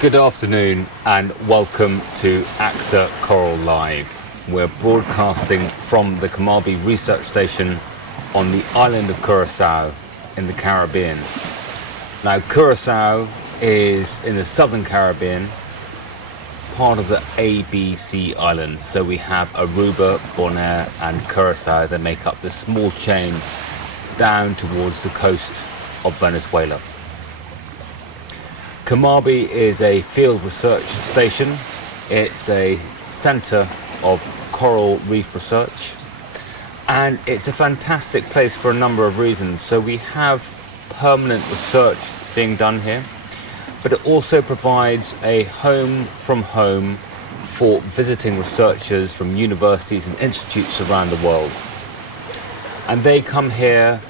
Good afternoon and welcome to AXA Coral Live. We're broadcasting from the Kamabi Research Station on the island of Curacao in the Caribbean. Now, Curacao is in the southern Caribbean, part of the ABC Islands. So we have Aruba, Bonaire and Curacao that make up the small chain down towards the coast of Venezuela. Kamabi is a field research station. It's a centre of coral reef research, and it's a fantastic place for a number of reasons. So we have permanent research being done here, but it also provides a home from home for visiting researchers from universities and institutes around the world. And they come here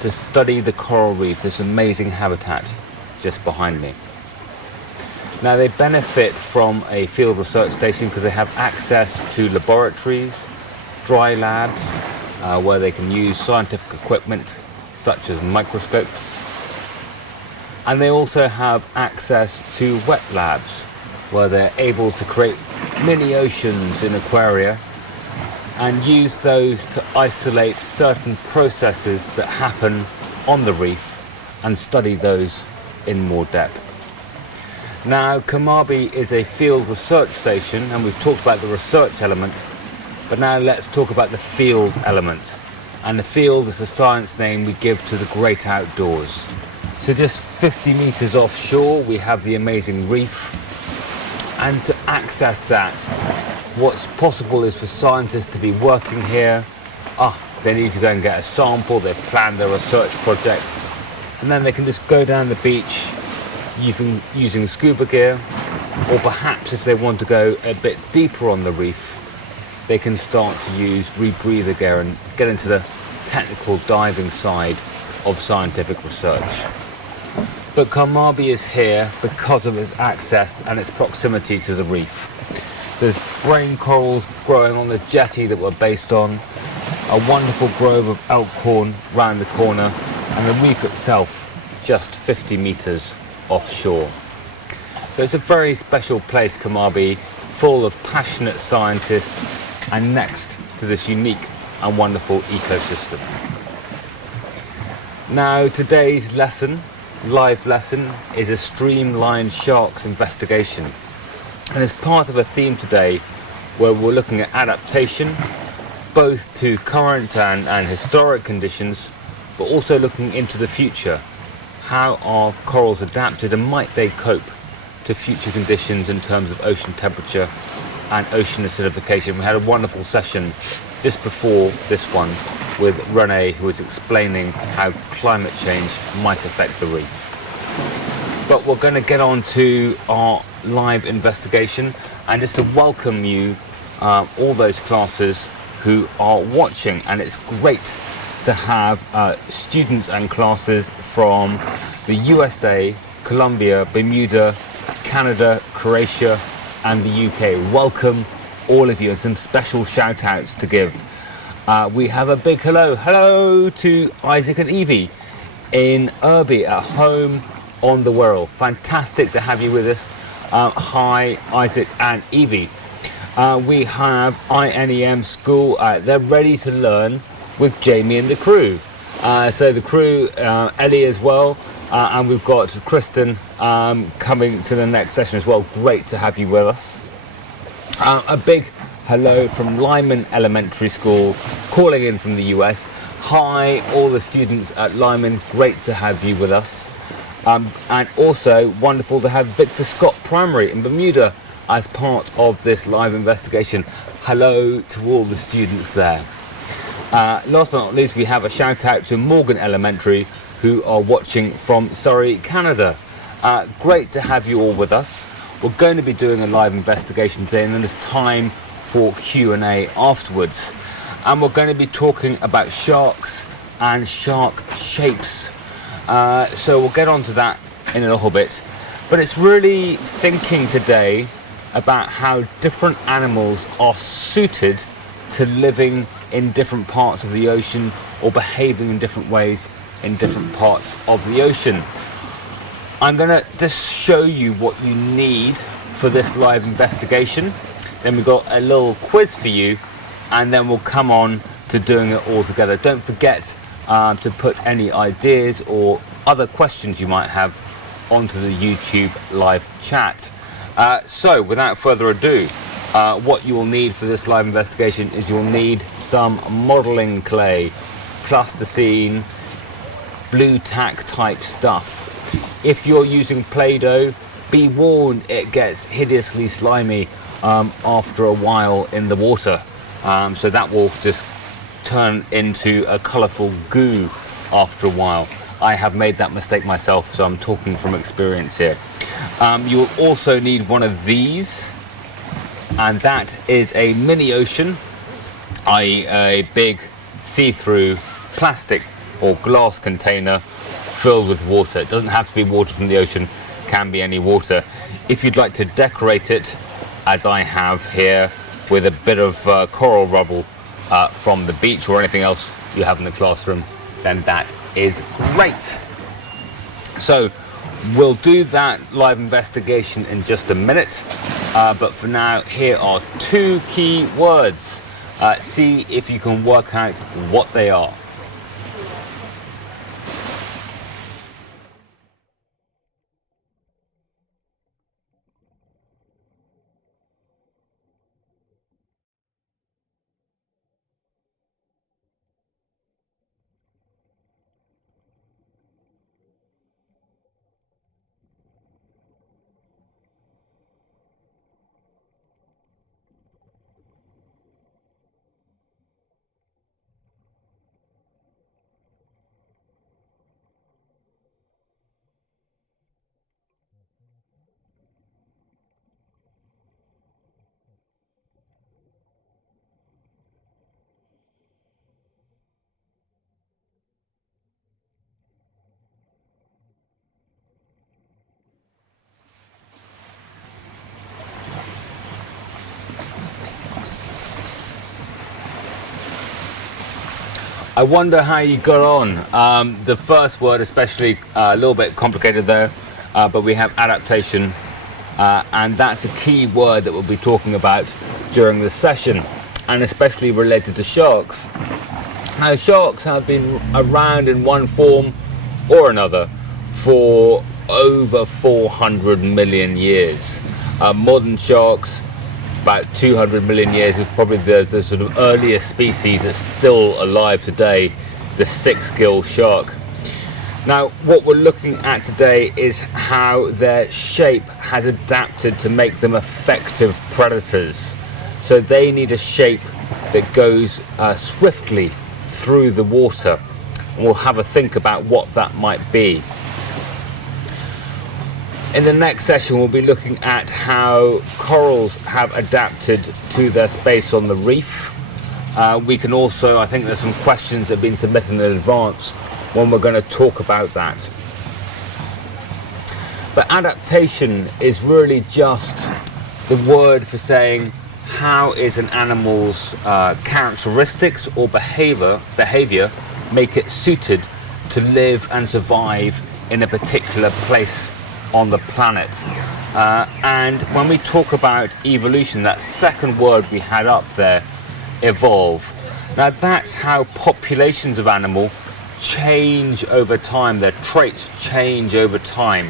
to study the coral reef, this amazing habitat just behind me. Now, they benefit from a field research station because they have access to laboratories, dry labs, where they can use scientific equipment such as microscopes. And they also have access to wet labs where they're able to create mini oceans in aquaria and use those to isolate certain processes that happen on the reef and study those in more depth. Now, Kamabi is a field research station, and we've talked about the research element, but now let's talk about the field element. And the field is a science name we give to the great outdoors. So just 50 meters offshore, we have the amazing reef. And to access that, what's possible is for scientists to be working here. They need to go and get a sample, they've planned their research project, and then they can just go down the beach using scuba gear, or perhaps if they want to go a bit deeper on the reef, they can start to use rebreather gear and get into the technical diving side of scientific research. But Kamabi is here because of its access and its proximity to the reef. There's brain corals growing on the jetty that we're based on, a wonderful grove of elkhorn round the corner, and the reef itself just 50 meters offshore. So it's a very special place, Kamabi, full of passionate scientists and next to this unique and wonderful ecosystem. Now, today's live lesson, is a streamlined sharks investigation. And it's part of a theme today where we're looking at adaptation, both to current and historic conditions, but also looking into the future. How are corals adapted and might they cope to future conditions in terms of ocean temperature and ocean acidification? We had a wonderful session just before this one with Renee, who was explaining how climate change might affect the reef. But we're going to get on to our live investigation, and just to welcome you, all those classes who are watching. And it's great to have students and classes from the USA, Colombia, Bermuda, Canada, Croatia and the UK. Welcome all of you, and some special shout outs to give. We have a big hello to Isaac and Evie in Irby at home on the world. Fantastic to have you with us. Hi Isaac and Evie. We have INEM school, they're ready to learn with Jamie and the crew. So the crew, Ellie as well, and we've got Kristen coming to the next session as well. Great to have you with us. A big hello from Lyman Elementary School, calling in from the US. Hi all the students at Lyman, great to have you with us. And also wonderful to have Victor Scott Primary in Bermuda as part of this live investigation. Hello to all the students there. Last but not least, we have a shout out to Morgan Elementary, who are watching from Surrey, Canada. Great to have you all with us. We're going to be doing a live investigation today, and then there's time for Q&A afterwards. And we're going to be talking about sharks and shark shapes. So we'll get on to that in a little bit. But it's really thinking today about how different animals are suited to living in different parts of the ocean or behaving in different ways in different parts of the ocean. I'm going to just show you what you need for this live investigation. Then we've got a little quiz for you, and then we'll come on to doing it all together. Don't forget to put any ideas or other questions you might have onto the YouTube live chat. So without further ado, what you will need for this live investigation is you'll need some modelling clay, plasticine, blue tack type stuff. If you're using Play-Doh, be warned it gets hideously slimy after a while in the water. So that will just turn into a colourful goo after a while. I have made that mistake myself, so I'm talking from experience here. You will also need one of these, and that is a mini ocean, i.e. a big see-through plastic or glass container filled with water. It doesn't have to be water from the ocean, can be any water. If you'd like to decorate it, as I have here, with a bit of coral rubble from the beach or anything else you have in the classroom, then that is great. So we'll do that live investigation in just a minute, but for now, here are 2 key words. See if you can work out what they are. I wonder how you got on. The first word especially a little bit complicated there, but we have adaptation, and that's a key word that we'll be talking about during the session, and especially related to sharks. Now, sharks have been around in one form or another for over 400 million years. Modern sharks, about 200 million years, is probably the sort of earliest species that's still alive today, the 6-gill shark. Now, what we're looking at today is how their shape has adapted to make them effective predators. So they need a shape that goes swiftly through the water, and we'll have a think about what that might be. In the next session, we'll be looking at how corals have adapted to their space on the reef. We can also, I think there's some questions that have been submitted in advance when we're going to talk about that. But adaptation is really just the word for saying how is an animal's characteristics or behavior make it suited to live and survive in a particular place on the planet. And when we talk about evolution, that second word we had up there, evolve, now that's how populations of animal change over time, their traits change over time,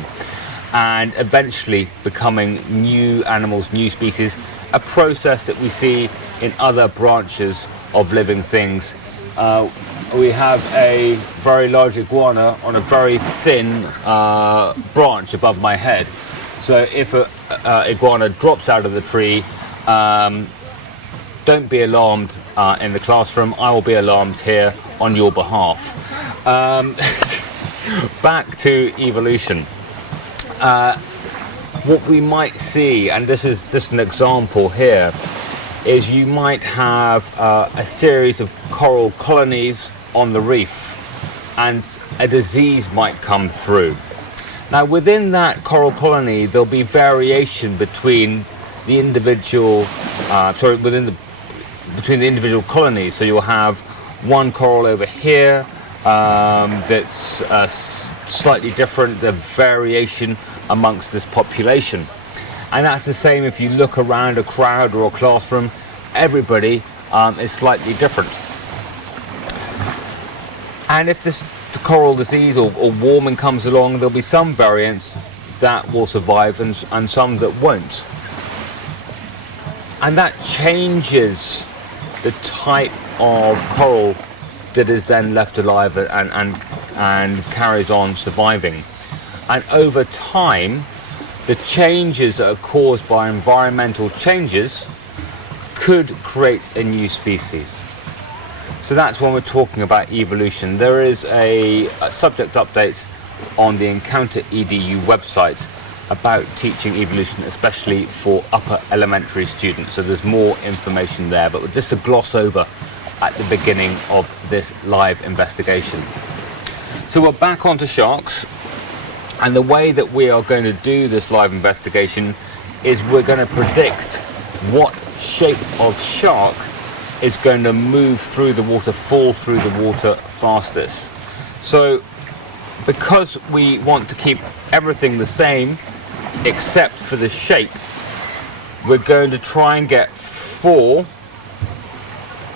and eventually becoming new animals, new species, a process that we see in other branches of living things. We have a very large iguana on a very thin branch above my head. So if an iguana drops out of the tree, don't be alarmed in the classroom. I will be alarmed here on your behalf. Back to evolution. What we might see, and this is just an example here, is you might have a series of coral colonies on the reef, and a disease might come through. Now, within that coral colony, there'll be variation between the individual, between the individual colonies. So you'll have one coral over here that's slightly different, the variation amongst this population. And that's the same if you look around a crowd or a classroom, everybody is slightly different. And if this coral disease or warming comes along, there'll be some variants that will survive and some that won't. And that changes the type of coral that is then left alive and carries on surviving. And over time, the changes that are caused by environmental changes could create a new species. So that's when we're talking about evolution. There is a subject update on the Encounter EDU website about teaching evolution, especially for upper elementary students. So there's more information there, but just a gloss over at the beginning of this live investigation. So we're back onto sharks, and the way that we are going to do this live investigation is we're going to predict what shape of shark is going to move through the water, fall through the water fastest. So because we want to keep everything the same except for the shape, we're going to try and get 4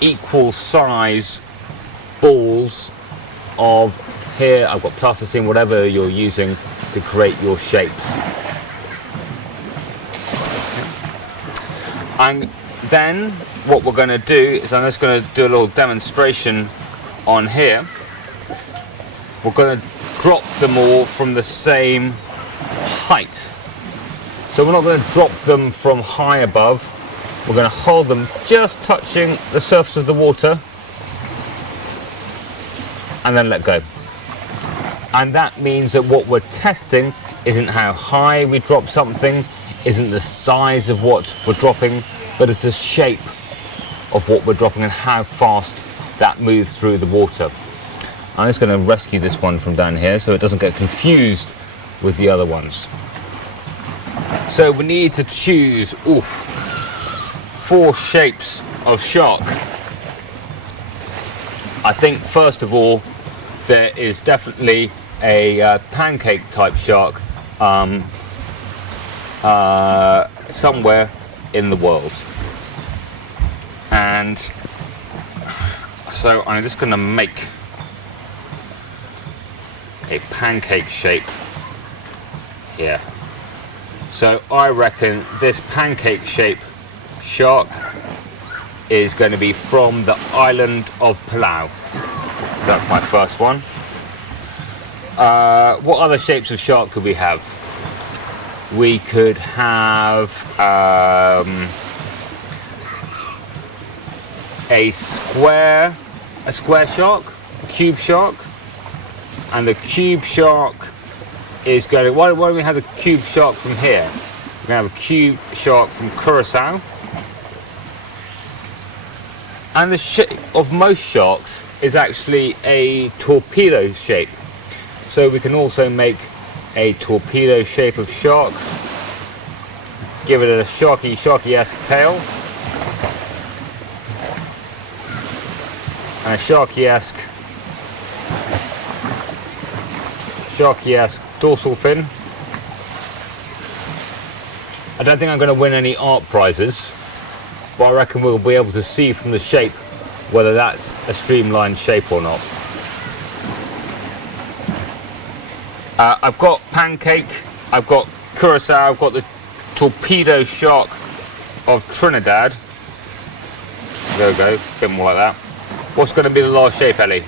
equal size balls of, here I've got plasticine, whatever you're using to create your shapes. And then what we're going to do is I'm just going to do a little demonstration on here. We're going to drop them all from the same height. So we're not going to drop them from high above. We're going to hold them just touching the surface of the water and then let go. And that means that what we're testing isn't how high we drop something, isn't the size of what we're dropping, but it's the shape of what we're dropping and how fast that moves through the water. I'm just going to rescue this one from down here so it doesn't get confused with the other ones. So we need to choose 4 shapes of shark. I think first of all there is definitely a pancake type shark somewhere in the world. And so I'm just going to make a pancake shape here. So I reckon this pancake shape shark is going to be from the island of Palau. So that's my first one. What other shapes of shark could we have? We could have a square shark, a cube shark, and the cube shark is going to, why don't we have the cube shark from here? We're going to have a cube shark from Curacao. And the shape of most sharks is actually a torpedo shape. So we can also make a torpedo shape of shark, give it a sharky-esque tail, and a sharky-esque dorsal fin. I don't think I'm going to win any art prizes, but I reckon we'll be able to see from the shape whether that's a streamlined shape or not. I've got pancake, I've got Curacao, I've got the torpedo shark of Trinidad. There we go, a bit more like that. What's going to be the last shape, Ellie? A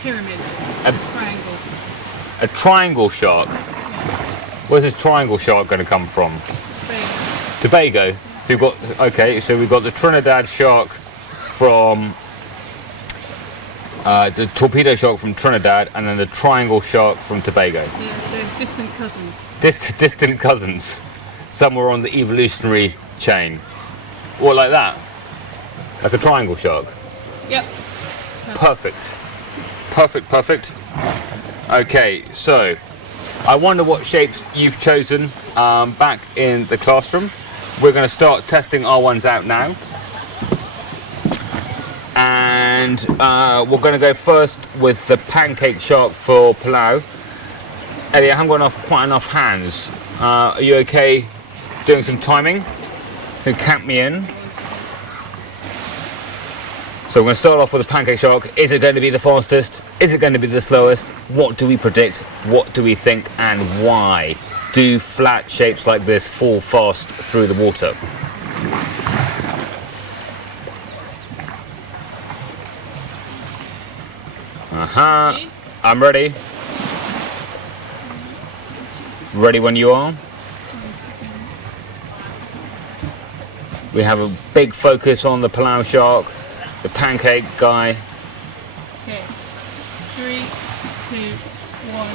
pyramid. A triangle. A triangle shark? Yeah. Where's this triangle shark going to come from? Tobago. Tobago? So we've got, okay, so we've got the Trinidad shark from the torpedo shark from Trinidad, and then the triangle shark from Tobago. Yeah, they're distant cousins. Distant cousins, somewhere on the evolutionary chain. What, like that? Like a triangle shark? Yep. Perfect. Okay, so I wonder what shapes you've chosen back in the classroom. We're going to start testing our ones out now. And and we're going to go first with the pancake shark for Palau. Eddie, I haven't got quite enough hands. Are you okay doing some timing? You can count me in. So we're going to start off with the pancake shark. Is it going to be the fastest? Is it going to be the slowest? What do we predict? What do we think? And why do flat shapes like this fall fast through the water? I'm ready. Ready when you are. We have a big focus on the Palau shark, the pancake guy. Okay. 3, 2, 1,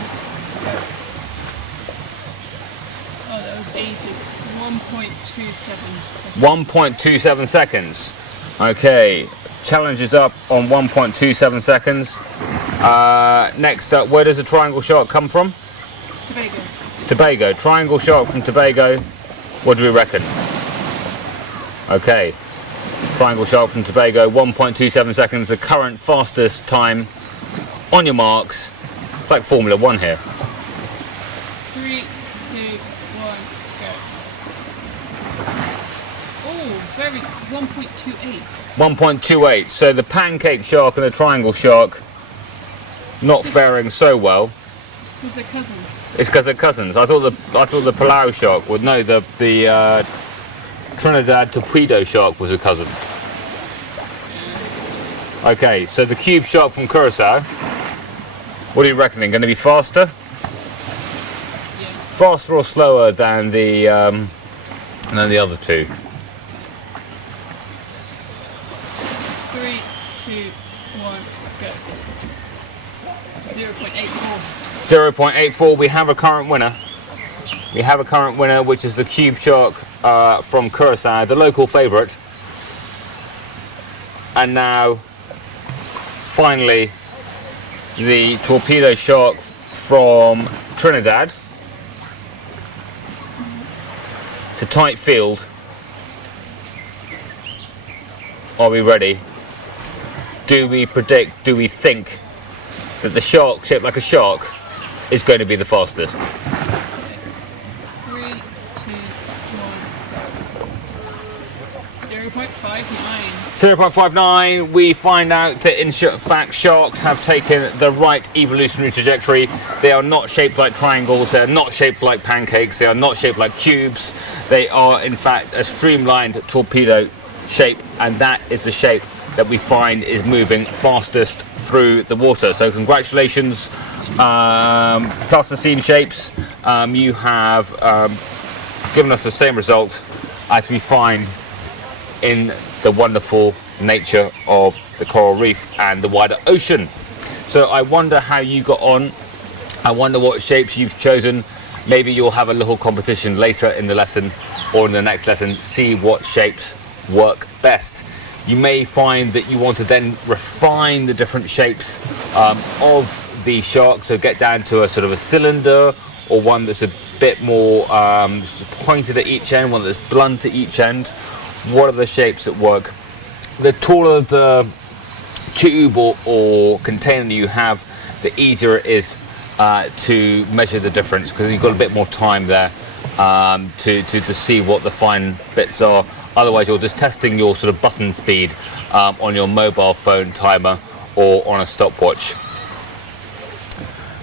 go. Oh, that was ages. 1.27 seconds. 1.27 seconds. Okay. Challenge is up on 1.27 seconds. Next up, where does the triangle shark come from? Tobago. Tobago. Triangle shark from Tobago. What do we reckon? Okay. Triangle shark from Tobago, 1.27 seconds, the current fastest time. On your marks. It's like Formula 1 here. 3, 2, 1, go. Oh, very 1.28. 1.28. So the pancake shark and the triangle shark not faring so well. Because they're cousins. It's because they're cousins. I thought the Palau shark would know the Trinidad torpedo shark was a cousin. Okay, so the cube shark from Curacao. What are you reckoning? Going to be faster? Yeah. Faster or slower than the other two? 3, 2, 1, go. 0.84. 0.84. We have a current winner. We have a current winner, which is the cube shark from Curacao, the local favourite. And now, finally, the torpedo shark from Trinidad. It's a tight field. Are we ready? Do we predict, do we think that the shark shaped like a shark is going to be the fastest? 3, 2, 1, go. 0.59. 0.59, we find out that in fact sharks have taken the right evolutionary trajectory. They are not shaped like triangles, they are not shaped like pancakes, they are not shaped like cubes. They are in fact a streamlined torpedo shape, and that is the shape that we find is moving fastest through the water. So congratulations, plasticine shapes. You have given us the same result as we find in the wonderful nature of the coral reef and the wider ocean. So I wonder how you got on. I wonder what shapes you've chosen. Maybe you'll have a little competition later in the lesson or in the next lesson, see what shapes work best. You may find that you want to then refine the different shapes of the shark, so get down to a sort of a cylinder, or one that's a bit more pointed at each end, one that's blunt at each end. What are the shapes that work? The taller the tube or container you have, the easier it is to measure the difference, because you've got a bit more time there to see what the fine bits are. Otherwise you're just testing your sort of button speed on your mobile phone timer or on a stopwatch.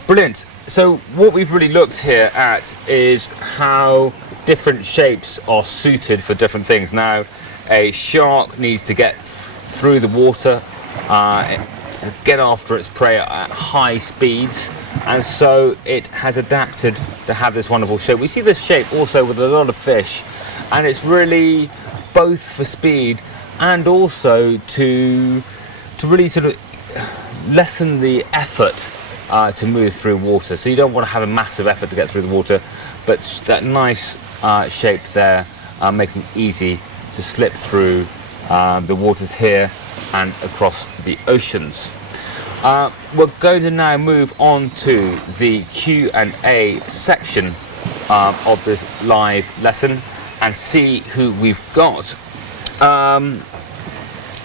Brilliant. So what we've really looked here at is how different shapes are suited for different things. Now, a shark needs to get through the water to get after its prey at high speeds, and so it has adapted to have this wonderful shape. We see this shape also with a lot of fish, and it's really both for speed and also to really sort of lessen the effort to move through water. So you don't want to have a massive effort to get through the water, but that nice shape there, making it easy to slip through the waters here and across the oceans. We're going to now move on to the Q&A section of this live lesson and see who we've got.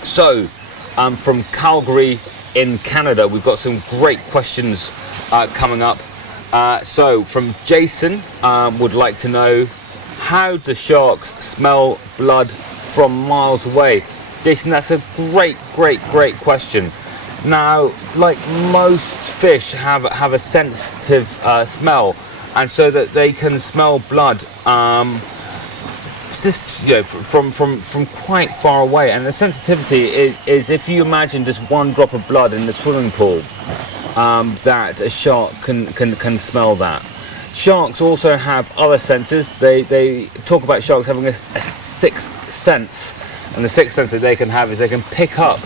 So from Calgary in Canada. We've got some great questions coming up. So from Jason, would like to know, how do sharks smell blood from miles away? Jason, that's a great question. Now, like most fish have a sensitive smell, and so that they can smell blood just from quite far away. And the sensitivity is if you imagine just one drop of blood in the swimming pool, that a shark can smell that. Sharks also have other senses. They talk about sharks having a sixth sense, and the sixth sense that they can have is they can pick up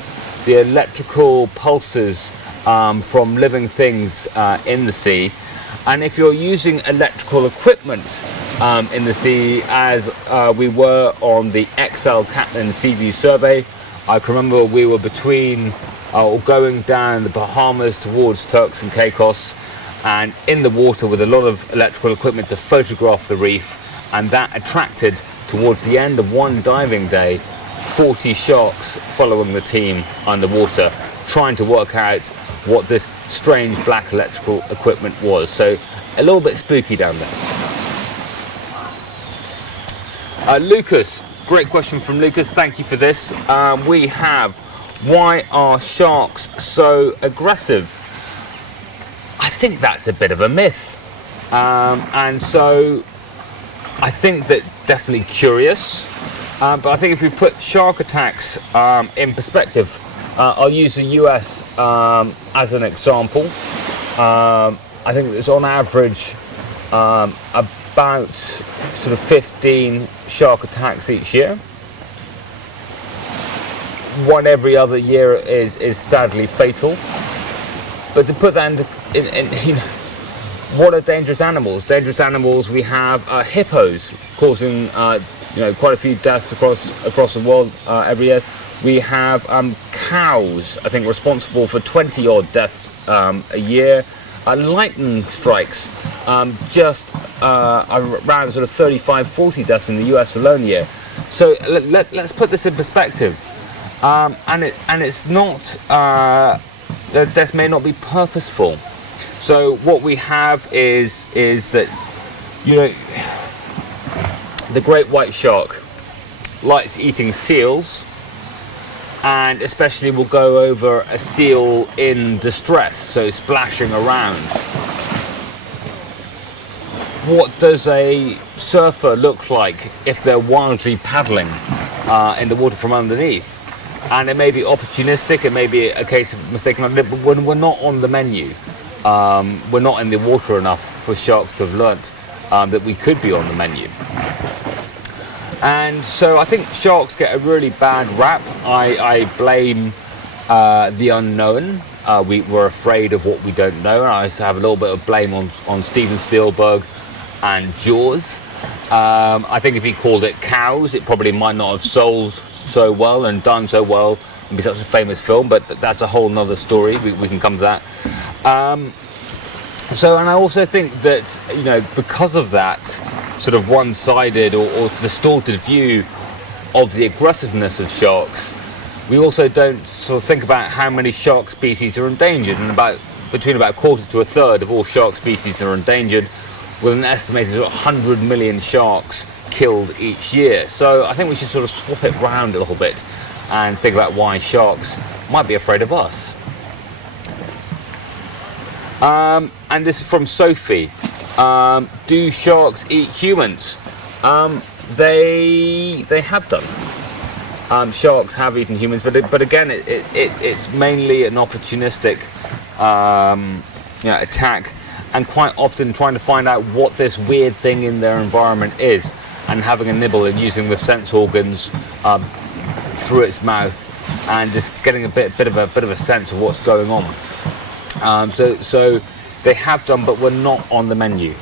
the electrical pulses from living things in the sea. And if you're using electrical equipment in the sea, as we were on the XL Catlin Seaview survey, I can remember we were between or going down the Bahamas towards Turks and Caicos, and in the water with a lot of electrical equipment to photograph the reef, and that attracted, towards the end of one diving day, 40 sharks following the team underwater, trying to work out what this strange black electrical equipment was. So a little bit spooky down there. Lucas, great question from Lucas, thank you for this. We have, why are sharks so aggressive? I think that's a bit of a myth. And so I think that definitely curious. But I think if we put shark attacks in perspective, I'll use the US as an example. I think it's on average about sort of 15 shark attacks each year. One every other year is sadly fatal. But to put that in what are dangerous animals? Dangerous animals, we have hippos causing quite a few deaths across the world every year. We have cows, I think, responsible for 20 odd deaths a year. Lightning strikes, just around sort of 35-40 deaths in the US alone a year. So let's put this in perspective. And it's not, this may not be purposeful. So what we have is that, the great white shark likes eating seals, and especially will go over a seal in distress, so splashing around. What does a surfer look like if they're wildly paddling in the water from underneath? And it may be opportunistic, it may be a case of mistaken, but when we're not on the menu, we're not in the water enough for sharks to have learnt that we could be on the menu. And so I think sharks get a really bad rap. I blame the unknown. We're afraid of what we don't know. And I used to have a little bit of blame on Steven Spielberg and Jaws. I think if he called it Cows, it probably might not have sold so well and done so well and be such a famous film, but that's a whole nother story. We can come to that. And I also think that, because of that sort of one-sided or distorted view of the aggressiveness of sharks, we also don't sort of think about how many shark species are endangered, and between about a quarter to a third of all shark species are endangered, with an estimated 100 million sharks killed each year. So I think we should sort of swap it round a little bit and think about why sharks might be afraid of us. And this is from Sophie. Do sharks eat humans? They have done. Sharks have eaten humans, but again, it's mainly an opportunistic attack, and quite often trying to find out what this weird thing in their environment is, and having a nibble and using the sense organs through its mouth, and just getting a bit of a sense of what's going on. So they have done, but we're not on the menu.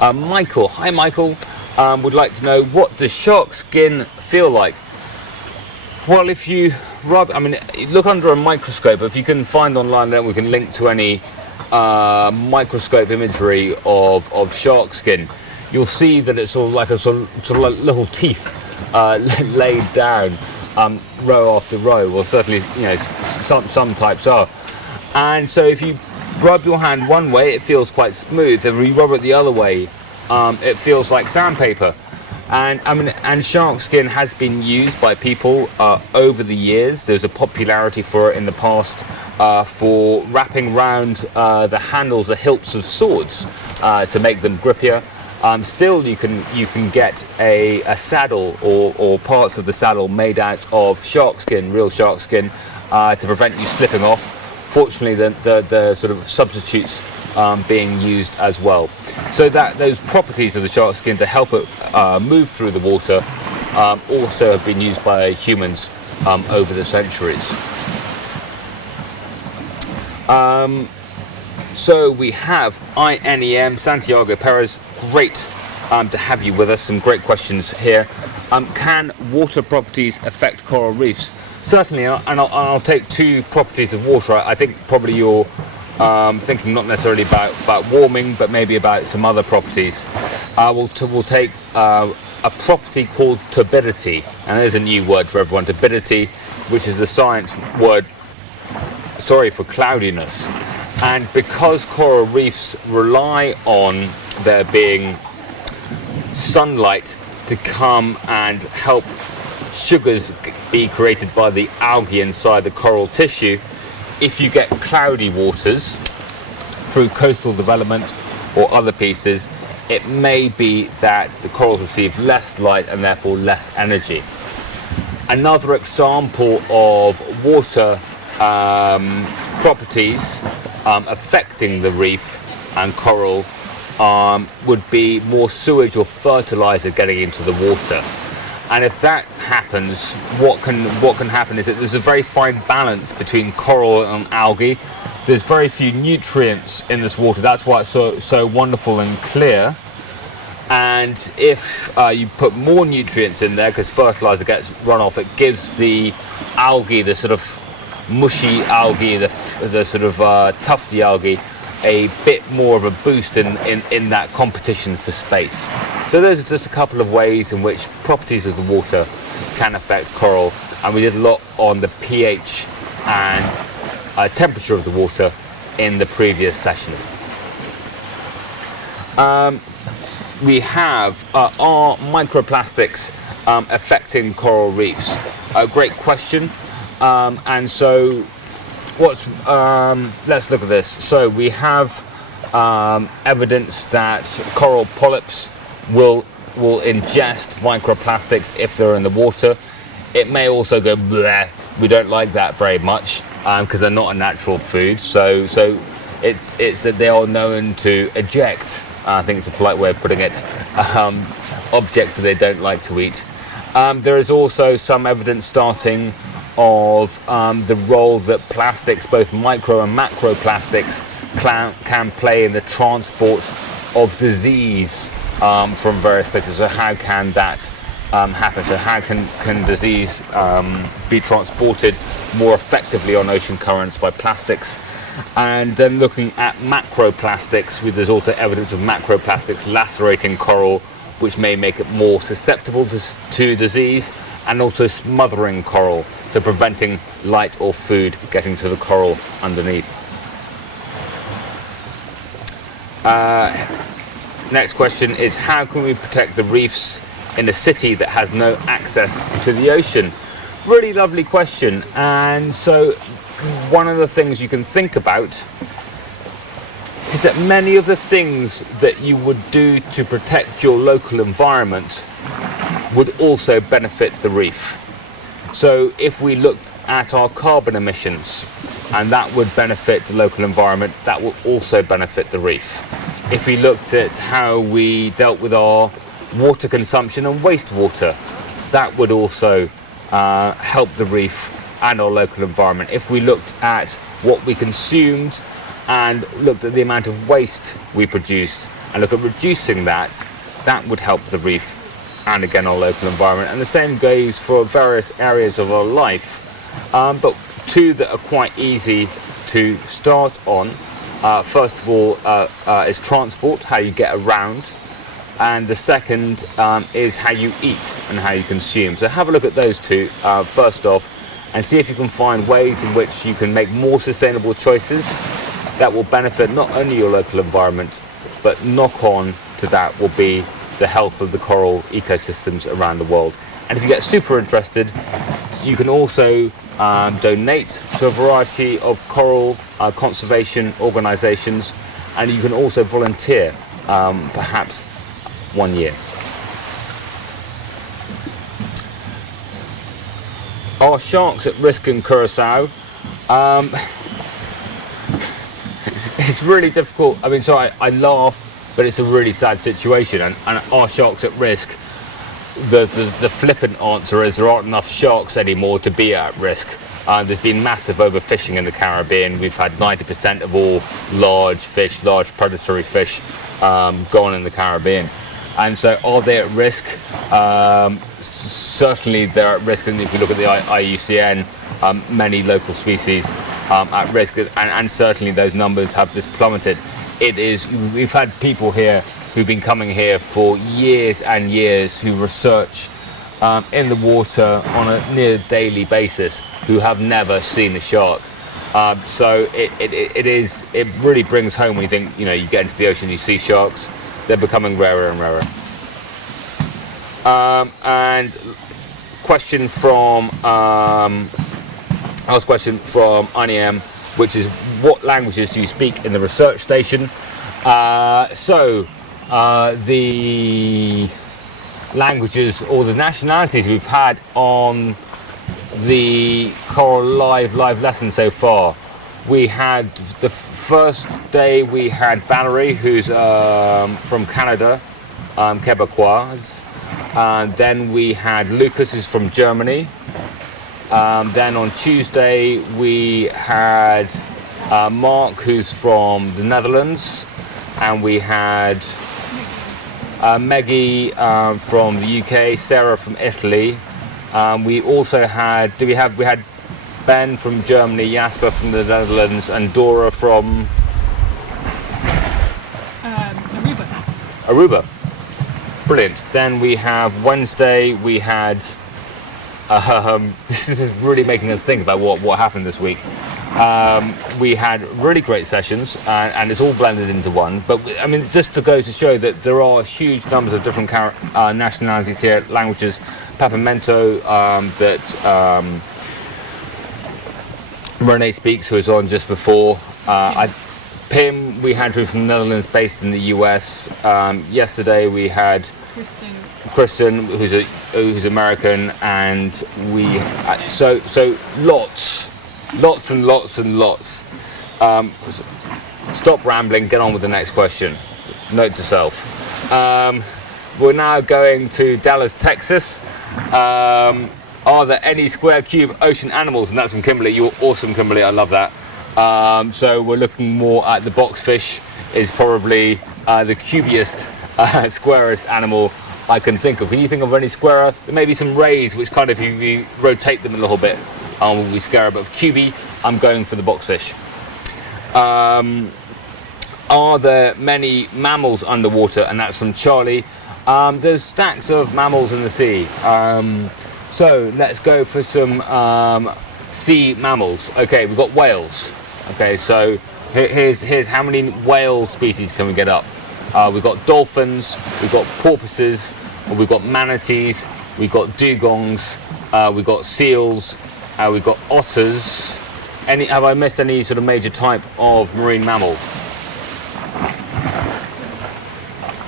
Michael, hi Michael, would like to know, what does shark skin feel like? Well, if you look under a microscope. If you can find online, then we can link to any microscope imagery of shark skin. You'll see that it's sort of like little teeth laid down row after row. Well, certainly, some types are. And so if you rub your hand one way, it feels quite smooth. If you rub it the other way, it feels like sandpaper. And shark skin has been used by people over the years. There's a popularity for it in the past for wrapping around the handles, the hilts of swords to make them grippier. Still, you can get a saddle or parts of the saddle made out of shark skin, real shark skin, to prevent you slipping off. Fortunately, the sort of substitutes being used as well. So that those properties of the shark skin to help it move through the water also have been used by humans over the centuries. So we have INEM, Santiago Perez. Great to have you with us. Some great questions here. Can water properties affect coral reefs? Certainly, and I'll take two properties of water. I think probably you're thinking not necessarily about warming, but maybe about some other properties. We'll take a property called turbidity, and there's a new word for everyone, turbidity, which is the science word, for cloudiness. And because coral reefs rely on there being sunlight to come and help sugars be created by the algae inside the coral tissue, if you get cloudy waters through coastal development or other pieces, it may be that the corals receive less light and therefore less energy. Another example of water properties affecting the reef and coral would be more sewage or fertilizer getting into the water. And if that happens, what can happen is that there's a very fine balance between coral and algae. There's very few nutrients in this water. That's why it's so wonderful and clear. And if you put more nutrients in there, because fertilizer gets run off, it gives the algae, the sort of mushy algae, the sort of tufty algae, a bit more of a boost in that competition for space. So those are just a couple of ways in which properties of the water can affect coral, and we did a lot on the pH and temperature of the water in the previous session. We have are microplastics affecting coral reefs? A great question. And so let's look at this. So we have evidence that coral polyps will ingest microplastics if they're in the water. It may also go bleh. We don't like that very much because they're not a natural food. So it's that they are known to eject, I think it's a polite way of putting it, objects that they don't like to eat. There is also some evidence starting of the role that plastics, both micro and macroplastics, can play in the transport of disease from various places. So how can that happen? So how can disease be transported more effectively on ocean currents by plastics? And then looking at macroplastics, there's also evidence of macroplastics lacerating coral, which may make it more susceptible to disease, and also smothering coral, so preventing light or food getting to the coral underneath. Next question is, how can we protect the reefs in a city that has no access to the ocean? Really lovely question. And so one of the things you can think about is that many of the things that you would do to protect your local environment would also benefit the reef. So if we looked at our carbon emissions, and that would benefit the local environment, that will also benefit the reef. If we looked at how we dealt with our water consumption and wastewater, that would also help the reef and our local environment. If we looked at what we consumed and looked at the amount of waste we produced and look at reducing that, that would help the reef and again our local environment. And the same goes for various areas of our life, but two that are quite easy to start on. First of all is transport, how you get around. and the second is how you eat and how you consume. So have a look at those two first off, and see if you can find ways in which you can make more sustainable choices that will benefit not only your local environment, but knock on to that will be the health of the coral ecosystems around the world. And if you get super interested, you can also donate to a variety of coral conservation organizations, and you can also volunteer perhaps 1 year. Are sharks at risk in Curacao? It's really difficult. I mean, so I laugh, but it's a really sad situation. And are sharks at risk? The flippant answer is there aren't enough sharks anymore to be at risk. There's been massive overfishing in the Caribbean. We've had 90% of all large fish, large predatory fish, gone in the Caribbean. And so are they at risk? Certainly they're at risk. And if you look at the IUCN, many local species at risk, and certainly those numbers have just plummeted. We've had people here who've been coming here for years and years who research in the water on a near daily basis, who have never seen a shark. So it really brings home when you think, you get into the ocean, you see sharks, they're becoming rarer and rarer. And question from INEM, which is, what languages do you speak in the research station? The languages or the nationalities we've had on the Coral Live lesson so far. We had the first day we had Valerie, who's from Canada, Quebecois. And then we had Lucas, who's from Germany. Then on Tuesday we had Mark, who's from the Netherlands, and we had Meggie from the UK, Sarah from Italy. We also had we had Ben from Germany, Jasper from the Netherlands, and Dora from Aruba. Brilliant. Then we have Wednesday, we had this is really making us think about what happened this week. We had really great sessions, and it's all blended into one. But I mean, just to go to show that there are huge numbers of different nationalities here, languages. Papamento, that Renee speaks, who was on just before. Pim, we had from the Netherlands, based in the US. Yesterday we had Kristen, who's American, and we so lots and lots. Stop rambling, get on with the next question. Note to self. We're now going to Dallas, Texas. Are there any square cube ocean animals? And that's from Kimberly. You're awesome, Kimberly. I love that. So we're looking more at the boxfish. Is probably the cubiest, squarest animal I can think of. Can you think of any squarer? There may be some rays, which kind of, if you rotate them a little bit, will be squarer. But for cubie, I'm going for the boxfish. Are there many mammals underwater? And that's from Charlie. There's stacks of mammals in the sea. So let's go for some sea mammals. Okay, we've got whales. Okay, so here's how many whale species can we get up? We've got dolphins, we've got porpoises, we've got manatees, we've got dugongs, we've got seals, we've got otters. Have I missed any sort of major type of marine mammal?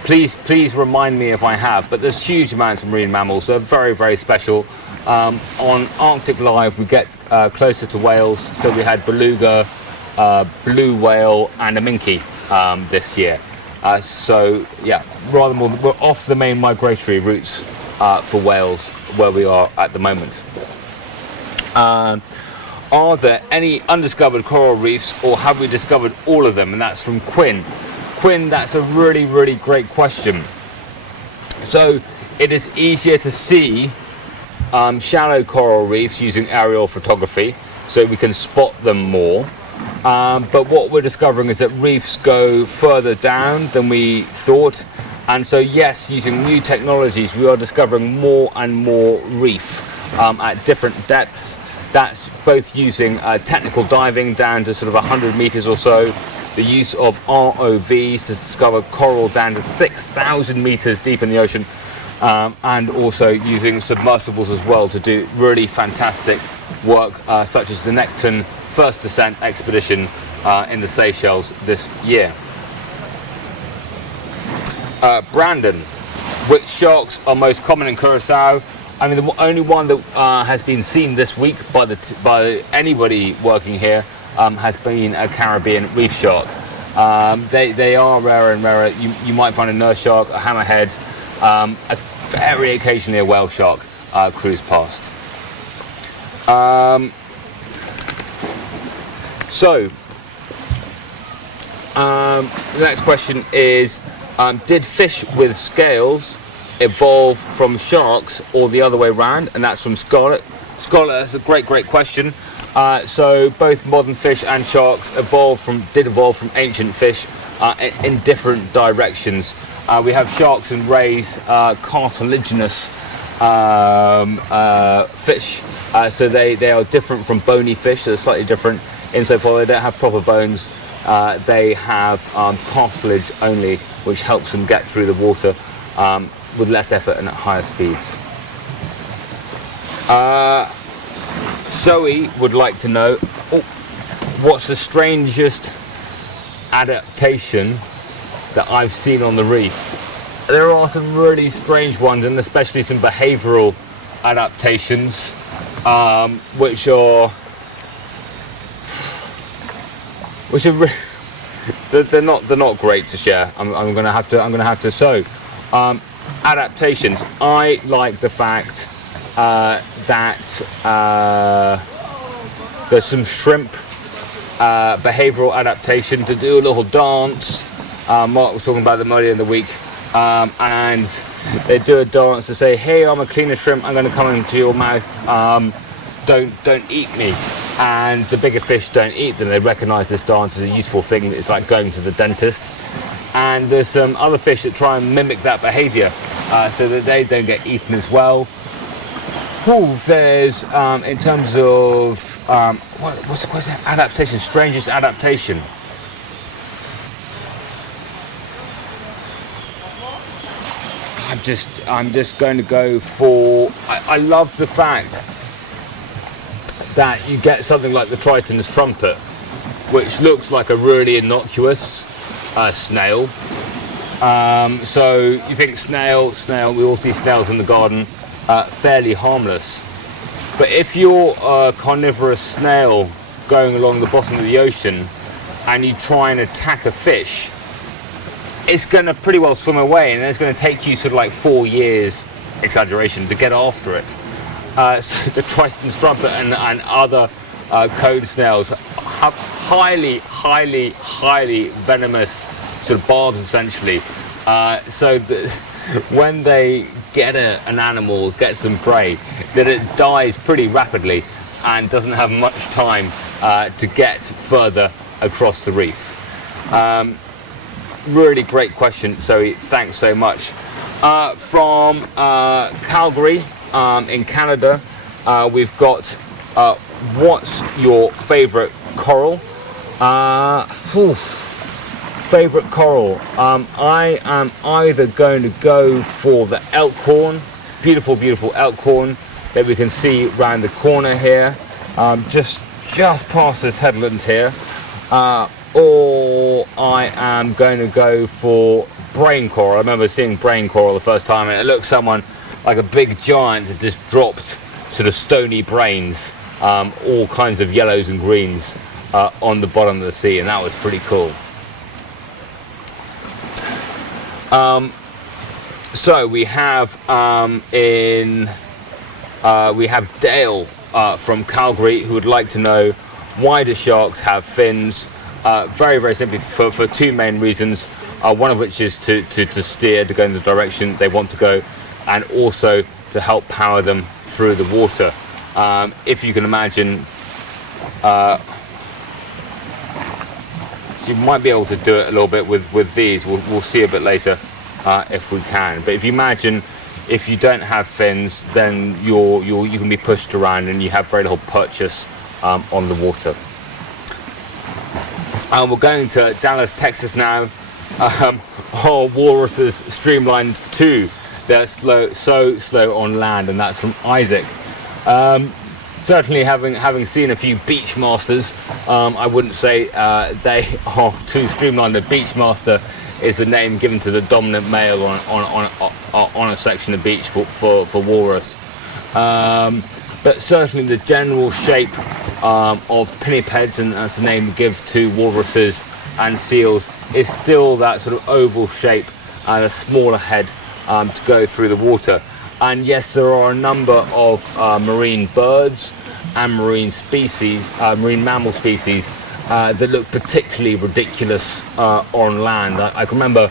Please remind me if I have, but there's huge amounts of marine mammals. They're very, very special. On Arctic Live, we get closer to whales, so we had beluga, blue whale, and a minke this year. So yeah, rather more, we're off the main migratory routes for whales where we are at the moment. Are there any undiscovered coral reefs, or have we discovered all of them? And that's from Quinn. Quinn, that's a really, really great question. So it is easier to see shallow coral reefs using aerial photography, so we can spot them more. But what we're discovering is that reefs go further down than we thought, And so yes, using new technologies, we are discovering more and more reef at different depths. That's both using technical diving down to sort of 100 meters or so, the use of ROVs to discover coral down to 6,000 meters deep in the ocean, and also using submersibles as well to do really fantastic work, such as the Necton first descent expedition in the Seychelles this year. Brandon, which sharks are most common in Curacao? I mean, the only one that has been seen this week by anybody working here has been a Caribbean reef shark. They are rarer and rarer. You might find a nurse shark, a hammerhead, very occasionally a whale shark cruise past. The next question is, did fish with scales evolve from sharks or the other way around? And that's from Scarlett. Scarlett, that's a great question. So both modern fish and sharks did evolve from ancient fish in different directions. We have sharks and rays, cartilaginous fish, so they are different from bony fish. They're slightly different insofar they don't have proper bones. They have cartilage only, which helps them get through the water with less effort and at higher speeds. Zoe would like to know, what's the strangest adaptation that I've seen on the reef? There are some really strange ones, and especially some behavioural adaptations, which are they're not great to share. I'm gonna have to. So, adaptations. I like the fact that there's some shrimp behavioural adaptation to do a little dance. Mark was talking about them earlier in the week, and they do a dance to say, "Hey, I'm a cleaner shrimp. I'm going to come into your mouth. Don't eat me." And the bigger fish don't eat them. They recognise this dance as a useful thing. It's like going to the dentist. And there's some other fish that try and mimic that behaviour, so that they don't get eaten as well. There's in terms of what's the adaptation? Strangest adaptation. I'm just going to go for. I love the fact that you get something like the Triton's trumpet, which looks like a really innocuous snail. So you think snail. We all see snails in the garden, fairly harmless. But if you're a carnivorous snail going along the bottom of the ocean and you try and attack a fish, it's going to pretty well swim away, and it's going to take you sort of like 4 years, exaggeration, to get after it. So the Triton's trumpet and other cone snails have highly venomous sort of barbs, essentially. So that when they get an animal, get some prey, that it dies pretty rapidly and doesn't have much time to get further across the reef. Really great question, Zoe. Thanks so much. From Calgary in Canada, we've got what's your favourite coral? Favourite coral. I am either going to go for the elkhorn, beautiful elkhorn that we can see round the corner here, just past this headland here, or I am going to go for brain coral. I remember seeing brain coral the first time, and it looked someone like a big giant had just dropped sort of stony brains, all kinds of yellows and greens on the bottom of the sea, and that was pretty cool. So we have we have Dale from Calgary, who would like to know, why do sharks have fins? Very simply, for two main reasons. One of which is to steer, to go in the direction they want to go, and also to help power them through the water. If you can imagine, so you might be able to do it a little bit with these. We'll see a bit later. if we can. But if you imagine, if you don't have fins, then you can be pushed around and you have very little purchase on the water. We're going to Dallas, Texas now. Our walruses Streamlined 2. They're so slow on land, and that's from Isaac. Certainly, having seen a few Beachmasters, I wouldn't say they are too streamlined. The Beachmaster is a name given to the dominant male on a section of beach for walrus. But certainly the general shape of pinnipeds, and that's the name we give to walruses and seals, is still that sort of oval shape and a smaller head to go through the water. And yes, there are a number of marine birds and marine mammal species that look particularly ridiculous on land. I can remember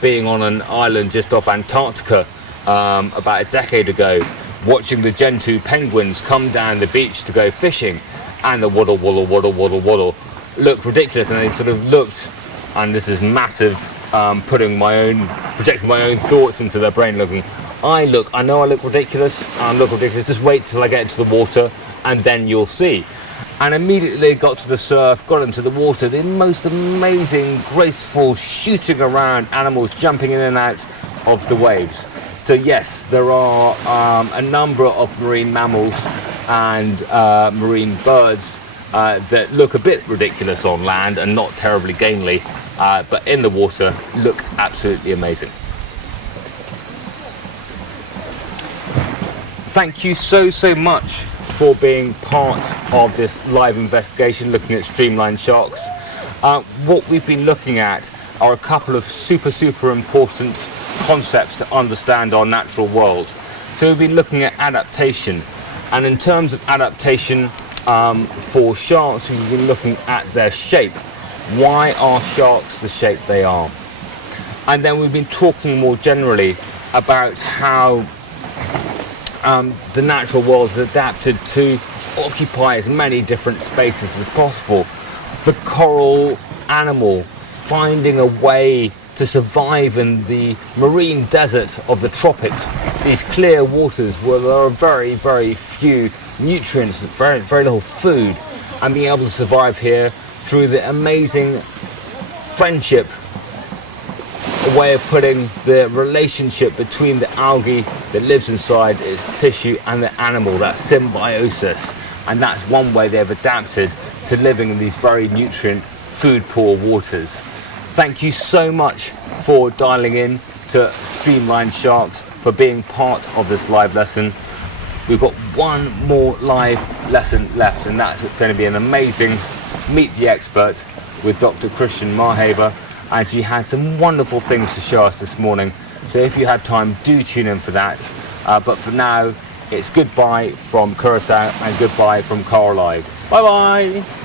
being on an island just off Antarctica about a decade ago, watching the Gentoo penguins come down the beach to go fishing, and the waddle looked ridiculous, and they sort of looked, and this is massive, projecting my own thoughts into their brain, looking, I know I look ridiculous, just wait till I get into the water and then you'll see. And immediately got to the surf, got into the water, the most amazing, graceful, shooting around animals jumping in and out of the waves. So yes, there are a number of marine mammals and marine birds that look a bit ridiculous on land and not terribly gainly, but in the water look absolutely amazing. Thank you so much for being part of this live investigation looking at streamlined sharks. What we've been looking at are a couple of super important concepts to understand our natural world. So we've been looking at adaptation, and in terms of adaptation for sharks, we've been looking at their shape. Why are sharks the shape they are? And then we've been talking more generally about how the natural world is adapted to occupy as many different spaces as possible. The coral animal finding a way to survive in the marine desert of the tropics, these clear waters where there are very few nutrients, very little food, and being able to survive here through the amazing friendship, a way of putting the relationship between the algae that lives inside its tissue and the animal, that symbiosis. And that's one way they've adapted to living in these very nutrient, food poor waters. Thank you so much for dialing in to Streamlined Sharks, for being part of this live lesson. We've got one more live lesson left, and that's going to be an amazing Meet the Expert with Dr. Christian Marhaver. And she had some wonderful things to show us this morning. So if you have time, do tune in for that. But for now, it's goodbye from Curacao and goodbye from Coral Live. Bye bye.